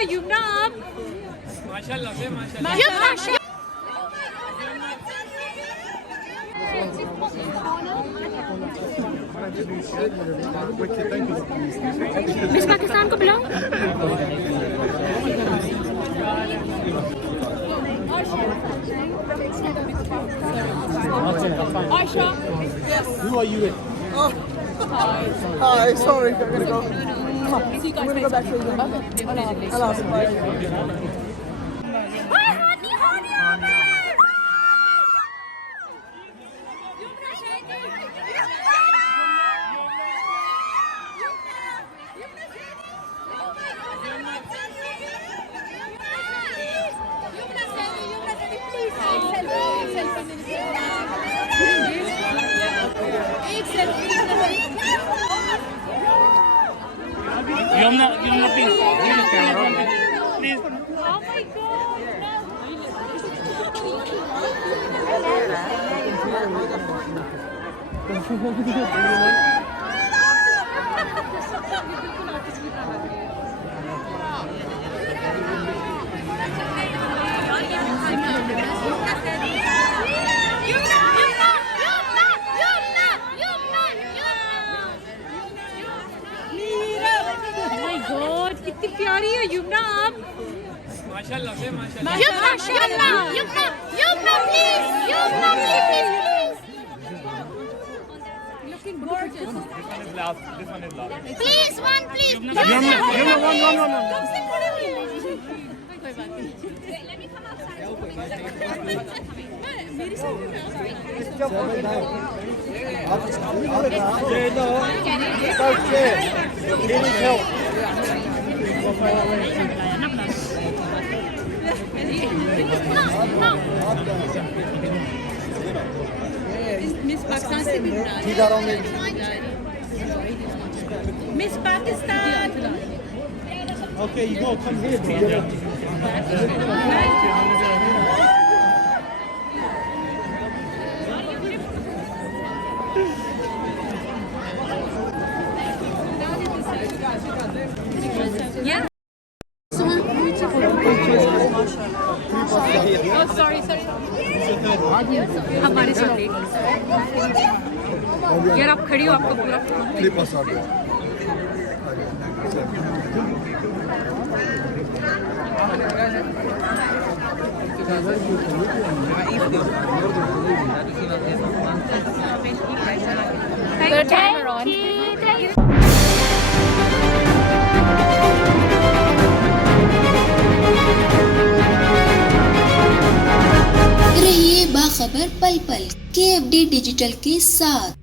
हो युमना आप। माशाल्लाह से माशाल्लाह। मिस पाकिस्तान को बुलाओ। Aisha. Who are you with? Oh. Hi, sorry, I'm gonna go. I'm gonna go back to the Allah. YUMNA, please. Please. Oh my God, कितनी प्यारी है युमना आप। माशाल्लाह से माशाल्लाह। Yamuna please, Yamuna please. Looking gorgeous. This one is last. Please, one please. YUMNA, one. कब से खड़े हुए हैं? कोई बात नहीं। Let me come outside. मेरी साइड में sorry. Miss Pakistan से भी Miss Pakistan. Okay, you go, come here, bro. Yeah. Oh, sorry. अब बारिश हो रही है। यार आप खड़ी हो, आपको पूरा क्लिप पास आ गया। रहिए बाखबर पल पल KFD डिजिटल के साथ।